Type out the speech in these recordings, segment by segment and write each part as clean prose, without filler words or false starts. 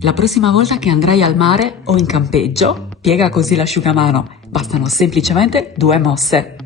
La prossima volta che andrai al mare o in campeggio, piega così l'asciugamano. Bastano semplicemente 2 mosse.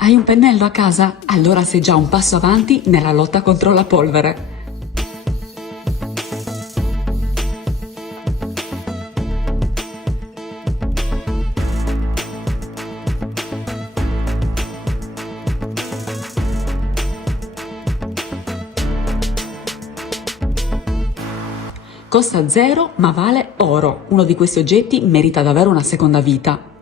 Hai un pennello a casa? Allora sei già un passo avanti nella lotta contro la polvere. Costa 0 ma vale oro. Uno di questi oggetti merita davvero una seconda vita.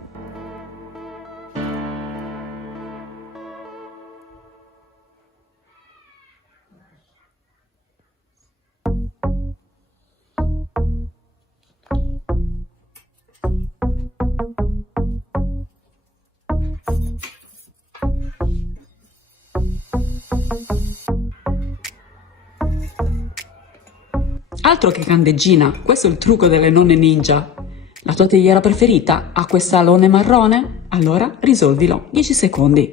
Altro che candeggina, questo è il trucco delle nonne ninja. La tua teiera preferita ha questa alone marrone? Allora risolvilo, 10 secondi.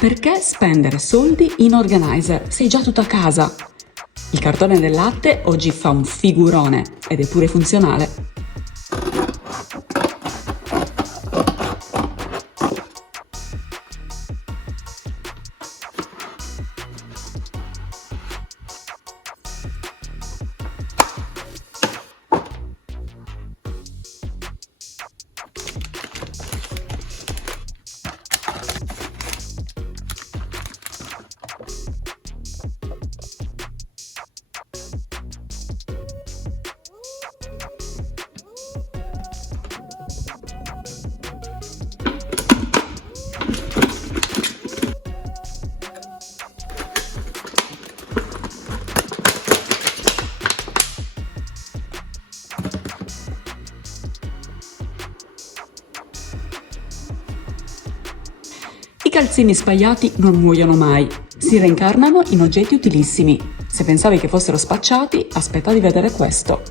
Perché spendere soldi in organizer? Sei già tutto a casa. Il cartone del latte oggi fa un figurone ed è pure funzionale. I calzini spagliati non muoiono mai, si reincarnano in oggetti utilissimi. Se pensavi che fossero spacciati, aspetta di vedere questo.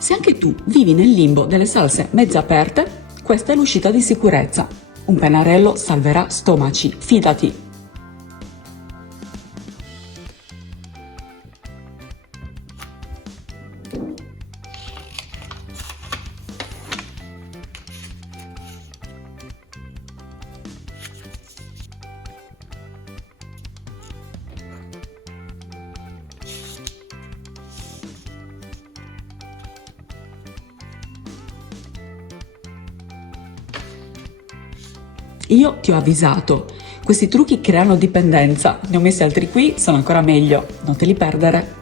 Se anche tu vivi nel limbo delle salse mezze aperte, questa è l'uscita di sicurezza. Un pennarello salverà stomaci, fidati! Io ti ho avvisato, questi trucchi creano dipendenza, ne ho messi altri qui, sono ancora meglio, non te li perdere.